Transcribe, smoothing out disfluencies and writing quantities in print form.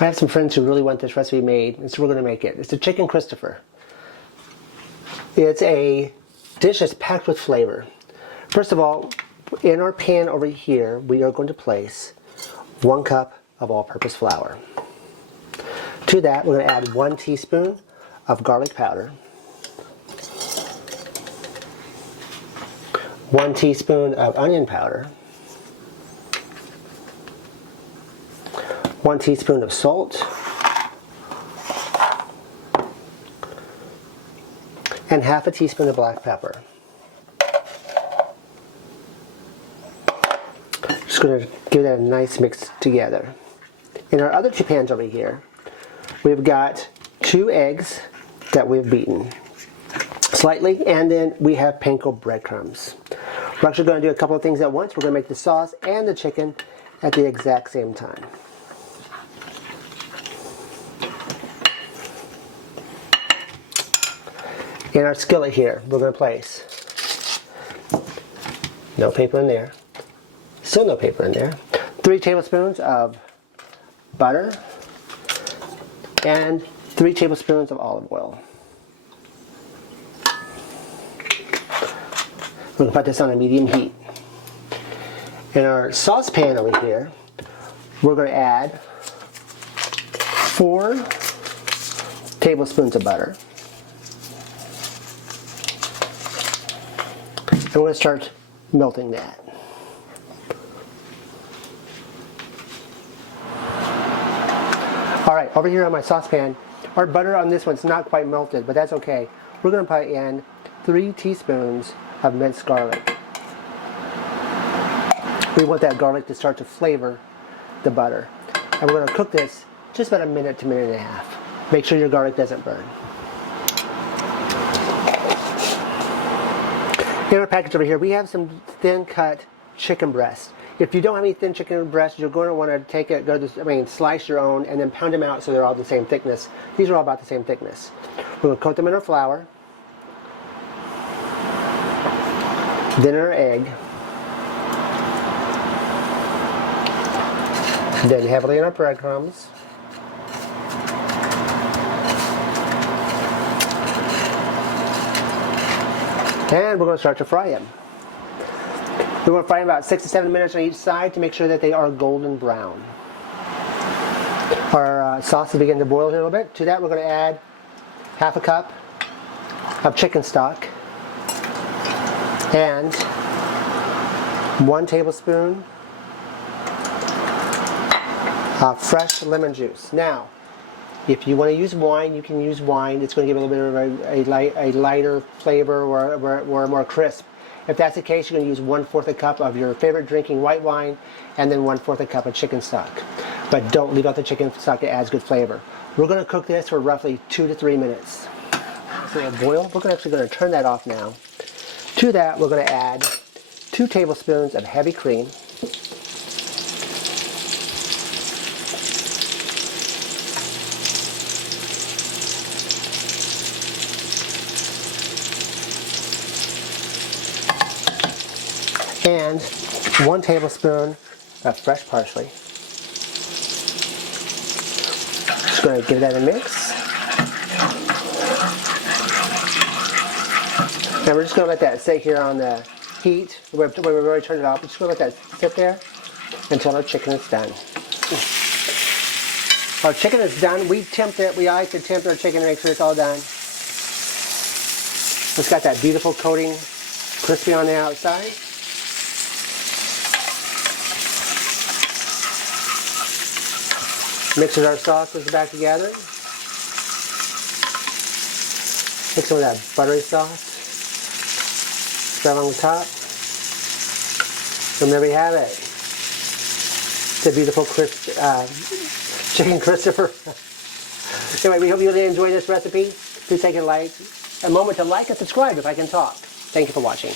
I have some friends who really want this recipe made, and so we're going to make it. It's a chicken Christopher. It's a dish that's packed with flavor. First of all, in our pan over here, we are going to place 1 cup of all-purpose flour. To that, we're going to add 1 teaspoon of garlic powder, 1 teaspoon of onion powder, 1 teaspoon of salt, and half a teaspoon of black pepper. Just going to give that a nice mix together. In our other 2 pans over here, we've got 2 eggs that we've beaten slightly, and then we have panko breadcrumbs. We're actually going to do a couple of things at once. We're going to make the sauce and the chicken at the exact same time. In our skillet here, we're going to place no paper in there, still no paper in there, 3 tablespoons of butter, and 3 tablespoons of olive oil. We're going to put this on a medium heat. In our saucepan over here, we're going to add 4 tablespoons of butter. And we're going to start melting that. Alright, over here on my saucepan, our butter on this one's not quite melted, but that's okay. We're going to put in 3 teaspoons of minced garlic. We want that garlic to start to flavor the butter. And we're going to cook this just about a minute to a minute and a half. Make sure your garlic doesn't burn. In our package over here, we have some thin cut chicken breast. If you don't have any thin chicken breast, you're going to want to take it, slice your own, and then pound them out so they're all the same thickness. These are all about the same thickness. We're going to coat them in our flour, then in our egg, then heavily in our breadcrumbs, and we're going to start to fry them. We want to fry them about 6 to 7 minutes on each side to make sure that they are golden brown. Our sauce is beginning to boil here a little bit. To that, we're going to add half a cup of chicken stock and 1 tablespoon of fresh lemon juice. Now, if you want to use wine, you can use wine. It's going to give a little bit of a lighter flavor or more crisp. If that's the case, you're going to use 1/4 a cup of your favorite drinking white wine and then 1/4 a cup of chicken stock. But don't leave out the chicken stock, it adds good flavor. We're going to cook this for roughly 2 to 3 minutes. So it'll boil. We're actually going to turn that off now. To that, we're going to add 2 tablespoons of heavy cream. And 1 tablespoon of fresh parsley. Just going to give that a mix. And we're just going to let that sit here on the heat. We've already turned it off. We're just going to let that sit there until our chicken is done. Our chicken is done. We tempt it. We like to tempt our chicken to make sure it's all done. It's got that beautiful coating, crispy on the outside. Mixes our sauces back together. Mix some of that buttery sauce. Spread on the top. And there we have it. It's a beautiful crisp chicken Christopher. Anyway, we hope you really enjoyed this recipe. Please take a moment to like and subscribe if I can talk. Thank you for watching.